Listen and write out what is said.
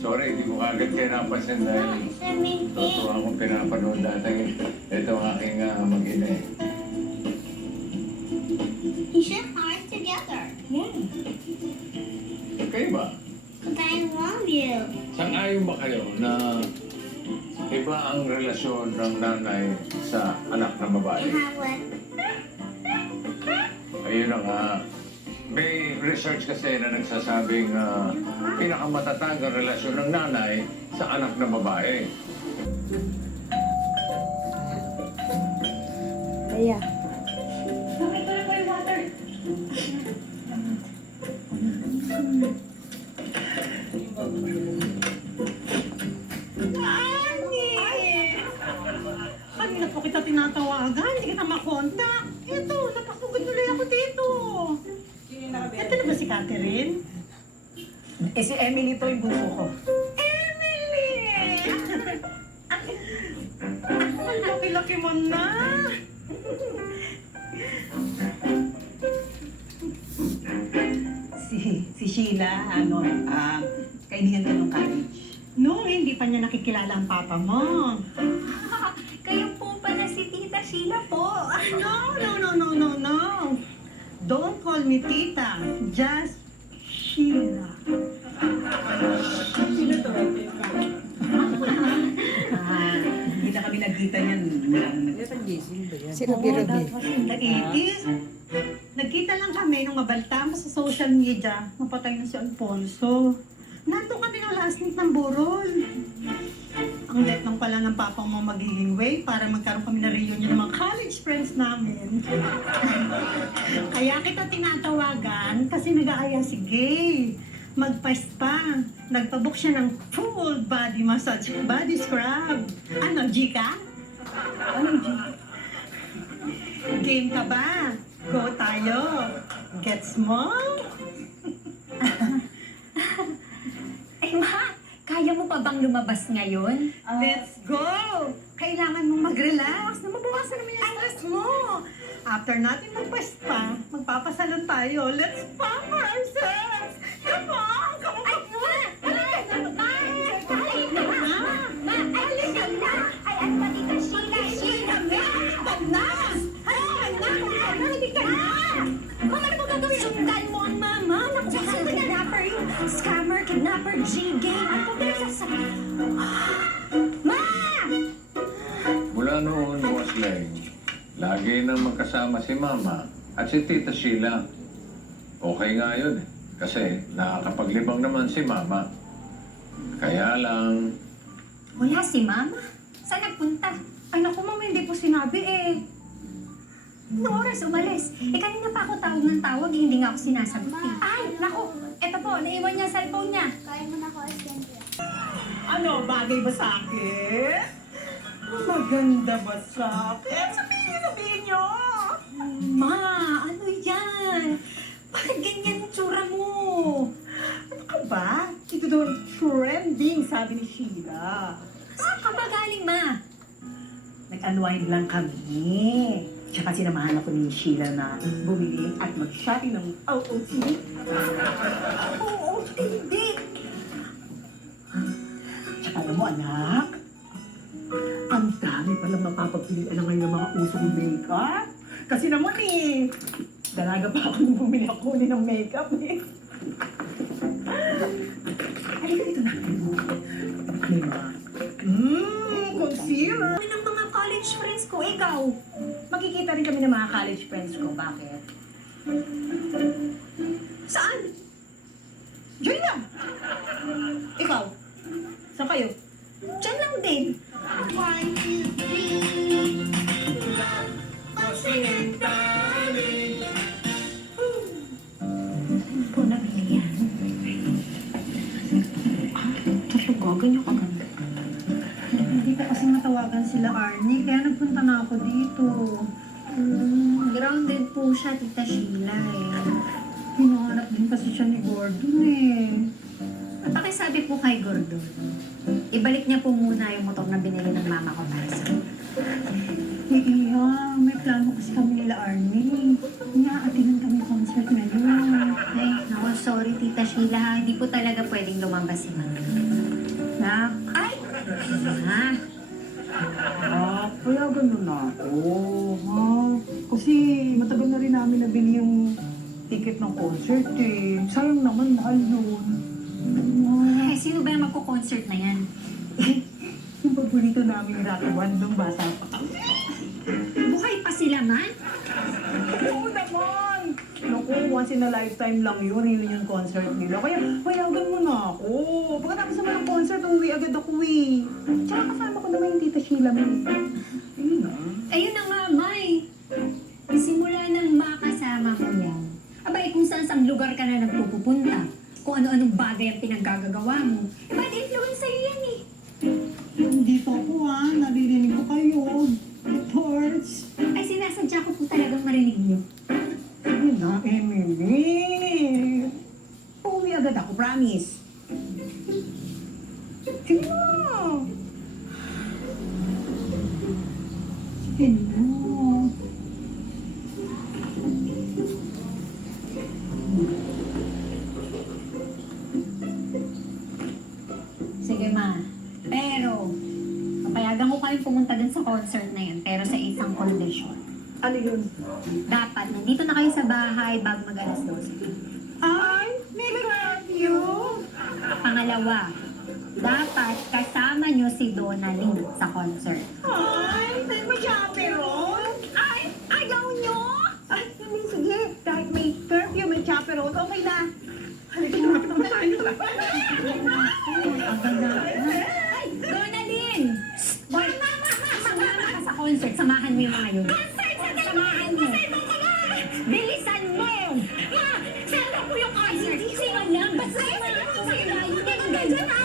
Sorry, hindi ko kagad kayo napansin dahil totoo akong pinapanood dati. Ito ang aking mag-ina eh. You should hide together. Yeah. Kayo ba? Because I love you. Sang-ayon ba kayo na iba ang relasyon ng nanay sa anak na You babae? have what? Ayun na nga. May research kasi na nagsasabing pinakamatatag ang relasyon ng nanay sa anak na babae. Kaya. Bakit wala pa yung water? Kanina po kita tinatawagan, hindi kita makontak. Ito, napasugod tuloy ako dito. Ito na ba si Catherine? Eh si Emily to yung bunso ko. Emily! Ang laki-laki mo na. Si Sheila, kaibigan ko nung college. No, hindi pa niya nakikilala ang papa mo. Kayo po pala si Tita Sheila po. No. Don't call me tita. Just Sheila. Sino to? Hindi na kami nagkita niyan. Sino Oh, that was in the 80s. Nagkita lang kami nung mabalita mo sa social media. Mapatay na si Alfonso. Nandun kami ng last night ng burol. Ang let lang pala ng papa mo magiging way para magkaroon kami na reunion ng mga college friends namin. Kaya kita tinatawagan kasi nag-aaya si Gay. Magpa-spa. Nagpabook siya ng full body massage, body scrub. Ano, G ka? Anong G? Game ka ba? Go tayo. Gets mo? Ay, ma! Kaya mo pa bang lumabas ngayon? Let's go! Kailangan mong mag-relax na mabawasan naman yung stress mo. After natin magpa-spa, magpapasalon tayo. Let's spa for ourselves! Come on! Come on! Ay, ma! Ay, ano ba Tita Sheila? Sheila, Stop na! Hindi ka na! Mama, ano ba gagawin? Sundan mo ang mama! Naku, baka kidnapper yung scammer, kidnapper, G-gang. Ano ba pinagsasabi? Ma! Mula noon, Boss Leng, lagi nang magkasama si Mama at si Tita Sheila. Okay nga yun eh. Kasi nakakapaglibang naman si Mama. Kaya lang, Wala si Mama. Saan nagpunta? Ay naku, mama, hindi po sinabi eh. Noong oras umalis. Kanina pa ako tawag ng tawag, hindi nga ako sinasagot eh. Ay, naku, eto po, naiwan niya ang cellphone niya. Kaya mo na ako asente. Ano, bagay ba sa akin? Maganda ba sa akin? Sabihin nyo! Ma, ano yan? Bakit ganyan ang tsura mo? Ano ka ba? Ito daw ang trending, sabi ni Sheila. Saan ka ba galing, ma? Nag-unwind lang kami. Tsaka sinamahan ako ni Sheila na bumili at mag-shopping ng OOT. Oo, hindi. Tsaka alam mo, anak, ang dami palang mapapagpilian na ngayon ng mga usong makeup. Kasi naman dalaga pa ako nung bumili ako ng makeup eh. Halika dito na. Concealer. Kami ng mga college friends ko, ikaw. Makikita rin kami ng mga college friends ko. Bakit? Saan? Diyan lang. Ikaw, saan kayo? Diyan lang din. 1, 2, 3. Po nabili yan. Talaga, ganyan ka ganda. Hindi ko kasi matawagan sila Arnie, kaya nagpunta na ako dito. Grounded po siya, Tita Sheila eh. Hinahanap din kasi siya ni Gordon eh. At pakisabi po kay Gordon, ibalik niya po muna yung motor na binili ng mama ko para sa akin. Iya, may plano kasi kami nila Arnie. Inaatinan kami concert ngayon. Ay, naku, Sorry, Tita Sheila, ha? Hindi po talaga pwedeng lumabas si Mama. Nak, Ay! Ah, kaya ganun na ako, ha? Kasi matagal na rin namin nabili yung ticket ng concert eh. Sayang naman, mahal yun. eh, sino ba yung magko-concert na yan? Yung paborito namin ni Rata Bandong bata pa kami. Buhay pa sila, man? Oo naman! Naku, once in a lifetime lang yun, yun yung concert nila. Kaya, payagan mo na ako. Pagkatapos naman ng concert, umuwi agad ako eh. Tsaka kasama ko naman yung Tita Sheila mo. Ayun na. Ayun na nga, May. Simula nang makasama mo yan. Abay, kung saan lugar ka na nagpupunta. Kung ano-anong bagay ang pinaggagawa mo. Eh, bad influence sa'yo yan eh. Dito ako naririnig ko kayo. It hurts. Ay, sinasadya ko po talagang marinig niyo. Ayun na, Emily. Uuwi agad ako, promise. Sige na. Sige na. Sige, Ma. Pero, papayagan ko kayong pumunta dun sa concert na yun, pero sa isang condition. Ano yun? Dapat, nandito na kayo sa bahay bago mag-alas 12. Ay, Mary, love you. Pangalawa, dapat kasama nyo si Donna Lee sa concert. Ay, may ma-chaperone. Ay, ayaw nyo. Ay, hindi, sige. Kahit may curfew, may chaperone, okay na. Halika, lumapit na tayo. Ay, Donna Lynn! Boy, sumama ka sa concert. Samahan mo yung mga yun. Samahan mo. Bilisan mo! Ma, saan po yung concert? Sino lang? Basta samahan mo sila. Hindi ka ganyan, ha?